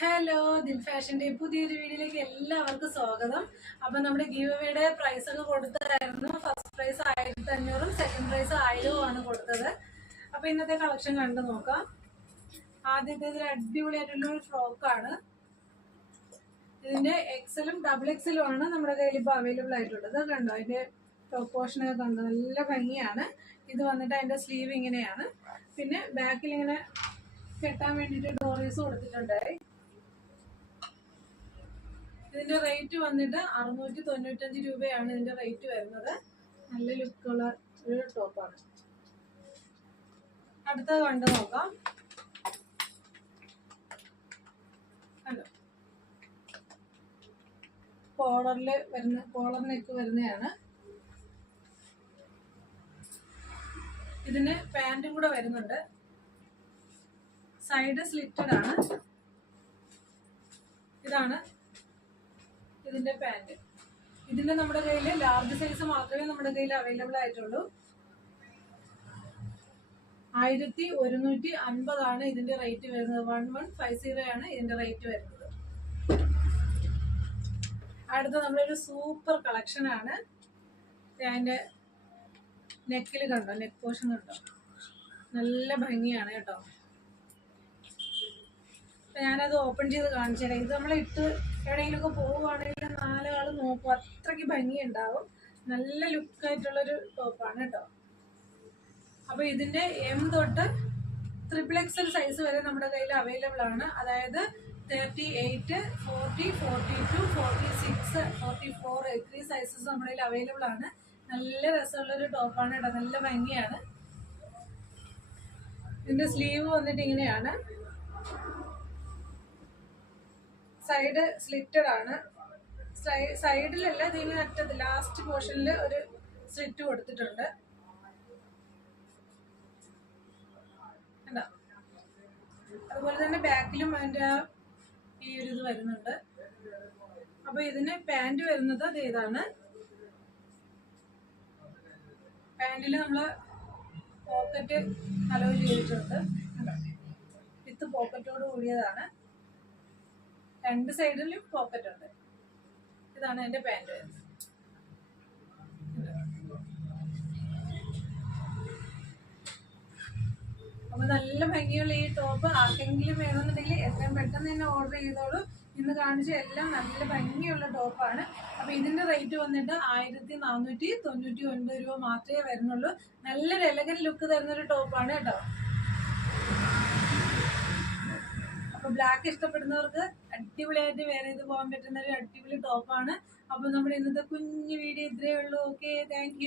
Hello ദിൽ ഫാഷന്റെ പുതിയൊരു വീഡിയോയിലേക്ക് എല്ലാവർക്കും സ്വാഗതം. അപ്പൊ നമ്മുടെ ഗീവ് അവയുടെ പ്രൈസ് ഒക്കെ കൊടുത്തതായിരുന്നു. ഫസ്റ്റ് പ്രൈസ് ആയിരത്തി അഞ്ഞൂറും സെക്കൻഡ് പ്രൈസ് ആയിരവും ആണ് കൊടുത്തത്. അപ്പൊ ഇന്നത്തെ കളക്ഷൻ കണ്ടു നോക്കാം. ആദ്യത്തെ ഇതിൽ അടിപൊളിയായിട്ടുള്ള ഒരു ഫ്രോക്കാണ് ഇതിന്റെ എക്സലും ഡബിൾ എക്സലും ആണ് നമ്മുടെ കയ്യിൽ ഇപ്പോൾ അവൈലബിൾ ആയിട്ടുള്ളത്. കണ്ടോ? അതിന്റെ ടോപ്പ് പോർഷനൊക്കെ കണ്ടോ? നല്ല ഭംഗിയാണ്. ഇത് വന്നിട്ട് അതിന്റെ സ്ലീവ് ഇങ്ങനെയാണ്. പിന്നെ ബാക്കിൽ ഇങ്ങനെ കെട്ടാൻ വേണ്ടിയിട്ട് ഡോറീസ് കൊടുത്തിട്ടുണ്ട് ഇതിന്റെ റേറ്റ് വന്നിട്ട് അറുന്നൂറ്റി തൊണ്ണൂറ്റഞ്ച് രൂപയാണ് ഇതിന്റെ റേറ്റ് വരുന്നത്. നല്ല ലുക്കുള്ള ഒരു ടോപ്പാണ് അടുത്തത് കണ്ടു നോക്കാം. കോളറിൽ വരുന്ന കോളർ നെക്ക് വരുന്നതാണ് ഇതിന് പാന്റും കൂടെ വരുന്നുണ്ട്. സൈഡ് സ്ലിറ്റഡ് ആണ്. ഇതാണ് ഇതിന്റെ പാന്റ് ഇതിന്റെ നമ്മുടെ കയ്യിൽ ലാർജ് സൈസ് മാത്രമേ നമ്മുടെ കയ്യിൽ അവൈലബിൾ ആയിട്ടുള്ളൂ. ആയിരത്തി ഒരുന്നൂറ്റി അൻപതാണ് ഇതിന്റെ റേറ്റ് വരുന്നത്. വൺ വൺ ഫൈവ് സീറോ ആണ് ഇതിന്റെ റേറ്റ് വരുന്നത്. അടുത്ത നമ്മളൊരു സൂപ്പർ കളക്ഷൻ ആണ്. അതിന്റെ നെക്കിൽ കണ്ടോ? നെക്ക് പോർഷൻ കണ്ടോ? നല്ല ഭംഗിയാണ് കേട്ടോ. അപ്പൊ ഞാനത് ഓപ്പൺ ചെയ്ത് കാണിച്ചു ഇത് നമ്മൾ ഇട്ട് എവിടെയെങ്കിലുമൊക്കെ പോവുകയാണെങ്കിൽ നാലാൾ നോക്കും. അത്രയ്ക്ക് ഭംഗിയുണ്ടാവും. നല്ല ലുക്കായിട്ടുള്ളൊരു ടോപ്പാണ് കേട്ടോ അപ്പൊ ഇതിന്റെ എം തൊട്ട് ട്രിപ്പിൾ എക്സൽ സൈസ് വരെ നമ്മുടെ കയ്യിൽ അവൈലബിൾ ആണ്. അതായത് thirty eight forty forty two forty six forty four three sizes നമ്മുടെ കയ്യിൽ അവൈലബിൾ ആണ്. നല്ല രസമുള്ളൊരു ടോപ്പാണ് കേട്ടോ നല്ല ഭംഗിയാണ്. ഇതിന്റെ സ്ലീവ് വന്നിട്ട് ഇങ്ങനെയാണ്. സൈഡ് സ്ലിറ്റഡ് ആണ്. സൈഡിലല്ല ഇതിന് അറ്റത്ത് ലാസ്റ്റ് പോർഷനിൽ ഒരു സ്ലിറ്റ് കൊടുത്തിട്ടുണ്ട്. അതുപോലെ തന്നെ ബാക്കിലും അതിന്റെ ആ ഈ ഒരു ഇത് വരുന്നുണ്ട്. അപ്പൊ ഇതിന് പാന്റ് വരുന്നത് അത് ഏതാണ്? പാന്റിൽ നമ്മൾ പോക്കറ്റ് അലോ ചെയ്തിട്ടുണ്ട്. വിത്ത് പോക്കറ്റോട് കൂടിയതാണ്. രണ്ട് സൈഡിലും പോക്കറ്റ് ഉണ്ട്. ഇതാണ് എന്റെ പാന്റ് അപ്പൊ നല്ല ഭംഗിയുള്ള ഈ ടോപ്പ് ആർക്കെങ്കിലും വേണമെന്നുണ്ടെങ്കിൽ എത്രയും പെട്ടെന്ന് തന്നെ ഓർഡർ ചെയ്തോളൂ. ഇന്ന് കാണിച്ച എല്ലാം നല്ല ഭംഗിയുള്ള ടോപ്പാണ് അപ്പൊ ഇതിന്റെ റേറ്റ് വന്നിട്ട് ആയിരത്തി നാനൂറ്റി തൊണ്ണൂറ്റി ഒൻപത് രൂപ മാത്രമേ വരുന്നുള്ളൂ. നല്ല എലഗൻ ലുക്ക് തരുന്ന ഒരു ടോപ്പാണ് കേട്ടോ. അപ്പൊ ബ്ലാക്ക് ഇഷ്ടപ്പെടുന്നവർക്ക് അടിപൊളിയായിട്ട് വേറെ ചെയ്ത് പോകാൻ പറ്റുന്ന ഒരു അടിപൊളി ടോപ്പാണ്. അപ്പൊ നമ്മുടെ ഇന്നത്തെ കുഞ്ഞു വീഡിയോ ഇത്രയേ ഉള്ളൂ. Okay thank